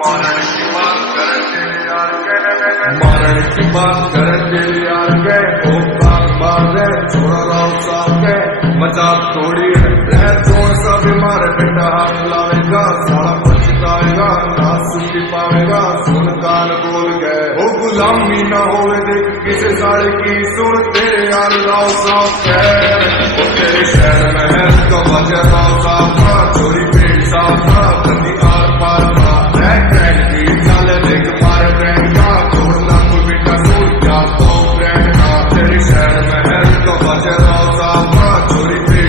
मारण की बात कर तेरे यार के, मारण की बात कर तेरे यार के, ओ बात है छोड़ा राव साहब के, मजाक थोड़ी है रह जोर सा बीमार बेटा हाथ लावेगा, सारा पछताएगा ना सुन पावेगा, सुन कान बोल गए ओ गुलामी ना होवे देख किसे साड़े की सुन तेरे यार राव साहब के, ओ तेरे शहर में है तो वजह राव साहब